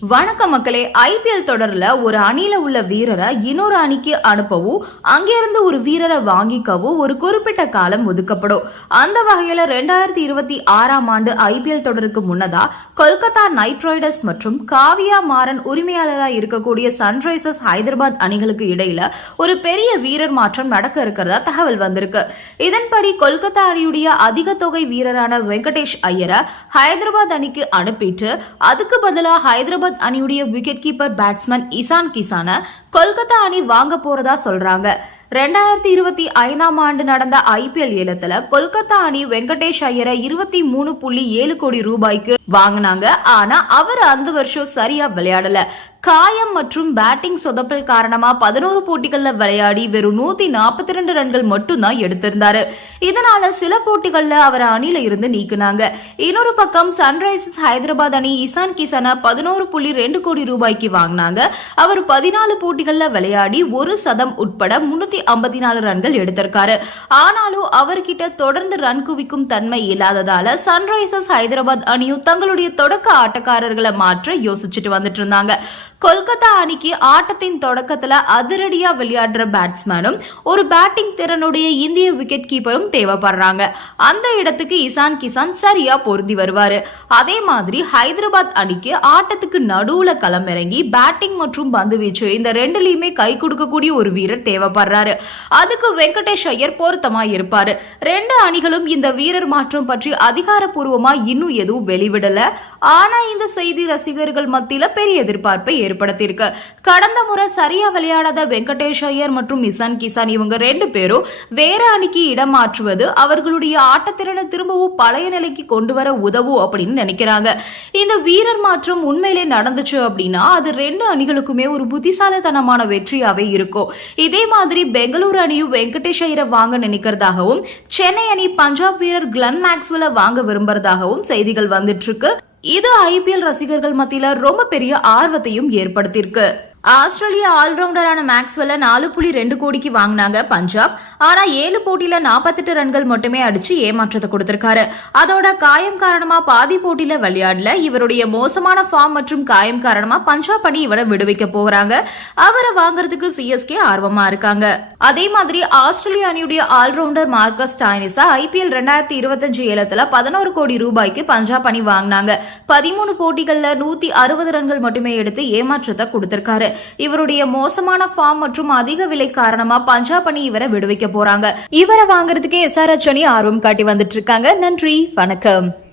வணக்கம் மக்களே ஐபிஎல் தொடர்ல ஒரு அணியில உள்ள வீரரை இன்னொரு அணிக்கு அனுப்பவும் அங்கிருந்து ஒரு வீரரை வாங்கிக்கவும் ஒரு குறிப்பிட்ட காலம் ஒதுக்கப்படும். அந்த வகையில ரெண்டாயிரத்தி இருபத்தி ஆறாம் ஆண்டு ஐபிஎல் தொடருக்கு முன்னதா கொல்கத்தா நைட் ரைடர்ஸ் மற்றும் காவியா மாறன் உரிமையாளராக இருக்கக்கூடிய சன்ரைசர்ஸ் ஹைதராபாத் அணிகளுக்கு இடையில ஒரு பெரிய வீரர் மாற்றம் நடக்க இருக்கிறதா தகவல் வந்திருக்கு. இதன்படி கொல்கத்தா அணியுடைய அதிக தொகை வீரரான வெங்கடேஷ் ஐயரை ஹைதராபாத் அணிக்கு அனுப்பிட்டு அதுக்கு பதிலாக ஹைதராபாத் அணியுடைய விக்கெட் கீப்பர் பேட்ஸ்மேன் இசான் கிசானை கொல்கத்தா அணி வாங்க போறதா சொல்றாங்க. ரெண்டாயிரத்தி இருபத்தி ஐந்தாம் ஆண்டு நடந்த ஐபிஎல் ஏலத்துல கொல்கத்தா அணி வெங்கடேஷ் ஐயரை இருபத்தி மூணு புள்ளி ஏழு கோடி ரூபாய்க்கு வாங்கினாங்க. ஆனா அவர் அந்த வருஷம் சரியா விளையாடல. காயம் மற்றும் பேட்டிங் சொதப்பல் காரணமா பதினோரு போட்டிகள்ல விளையாடி வெறும் நூத்தி நாற்பத்தி ரெண்டு ரன்கள் மட்டும்தான் எடுத்திருந்தாரு. இதனால சில போட்டிகள்ல அவர் அணியில இருந்து நீக்குனாங்க. இன்னொரு பக்கம் சன்ரைசர்ஸ் ஹைதராபாத் அணி இசான் கிசான பதினோரு புள்ளி ரெண்டு கோடி ரூபாய்க்கு வாங்கினாங்க. அவர் பதினாலு போட்டிகள்ல விளையாடி ஒரு சதம் உட்பட முன்னூத்தி ஐம்பத்தி நாலு ரன்கள் எடுத்திருக்காரு. ஆனாலும் அவர்கிட்ட தொடர்ந்து ரன் குவிக்கும் தன்மை இல்லாததால சன்ரைசர்ஸ் ஹைதராபாத் அணியும் தங்களுடைய தொடக்க ஆட்டக்காரர்களை மாற்ற யோசிச்சுட்டு வந்துட்டு இருந்தாங்க. கொல்கத்தா அணிக்கு ஆட்டத்தின் தொடக்கத்துல அதிரடியா விளையாடுற பேட்ஸ்மேனும் ஒரு பேட்டிங் திறனுடைய இந்திய விக்கெட் கீப்பரும் தேவைப்படுறாங்க. அந்த இடத்துக்கு இசான் கிசான் சரியா பொருந்தி வருவாரு. அதே மாதிரி ஹைதராபாத் அணிக்கு ஆட்டத்துக்கு நடுவுல களமிறங்கி பேட்டிங் மற்றும் பந்து வீச்சு இந்த ரெண்டுலயுமே கை கொடுக்கக்கூடிய ஒரு வீரர் தேவைப்படுறாரு. அதுக்கு வெங்கடேஷ் ஐயர் பொருத்தமா இருப்பாரு. ரெண்டு அணிகளும் இந்த வீரர் மாற்றம் பற்றி அதிகாரப்பூர்வமா இன்னும் எதுவும் வெளிவிடல. ஆனா இந்த செய்தி ரசிகர்கள் மத்தியில பெரிய எதிர்பார்ப்பை ஏற்படுத்தியிருக்கு. கடந்த முறை சரியா விளையாடாத வெங்கடேஷ் ஐயர் மற்றும் இசான் கிசான் இவங்க ரெண்டு பேரும் வேற அணிக்கு இடம் மாற்றுவது அவர்களுடைய ஆட்டத்திறனை திரும்பவும் பழைய நிலைக்கு கொண்டு வர உதவும் அப்படின்னு நினைக்கிறாங்க. இந்த வீரர் மாற்றம் உண்மையிலே நடந்துச்சு அப்படின்னா அது ரெண்டு அணிகளுக்குமே ஒரு புத்திசாலித்தனமான வெற்றியாவே இருக்கும். இதே மாதிரி பெங்களூரு அணியும் வெங்கடேஷ் ஐயரை வாங்க நினைக்கிறதாகவும் சென்னை அணி பஞ்சாப் வீரர் கிளன் மேக்ஸ்வெல வாங்க விரும்புறதாகவும் செய்திகள் வந்துட்டு இருக்கு. இது ஐபிஎல் ரசிகர்கள் மத்தியில ரொம்ப பெரிய ஆர்வத்தையும் ஏற்படுத்தியிருக்கு. ஆஸ்திரேலிய ஆல்ரவுண்டரான மேக்ஸ்வெல்ல நாலு புள்ளி ரெண்டு கோடிக்கு வாங்கினாங்க பஞ்சாப். ஆனா ஏழு போட்டியில நாற்பத்தெட்டு ரன்கள் மட்டுமே அடிச்சு ஏமாற்றத்தை கொடுத்திருக்காரு. அதோட காயம் காரணமா பாதி போட்டியில விளையாடல. இவருடைய மோசமான ஃபார்ம் மற்றும் காயம் காரணமா பஞ்சாப் அணி இவரை விடுவிக்க போகிறாங்க அவரை வாங்குறதுக்கு சிஎஸ்கே ஆர்வமா இருக்காங்க. அதே மாதிரி ஆஸ்திரேலிய அணியுடைய ஆல்ரவுண்டர் மார்க்கஸ் டாய்னிஸா ஐபிஎல் ரெண்டாயிரத்தி இருபத்தஞ்சு ஏலத்துல பதினோரு கோடி ரூபாய்க்கு பஞ்சாப் அணி வாங்கினாங்க. பதிமூணு போட்டிகள்ல நூத்தி அறுபது ரன்கள் மட்டுமே எடுத்து ஏமாற்றத்தை கொடுத்திருக்காரு. இவருடைய மோசமான ஃபார்ம் மற்றும் அதிக விலை காரணமா பஞ்சாப் அணி இவரை விடுவிக்க போறாங்க. இவரை வாங்குறதுக்கே எஸ்ஆர்எச் அணி ஆர்வம் காட்டி வந்துட்டு இருக்காங்க. நன்றி வணக்கம்.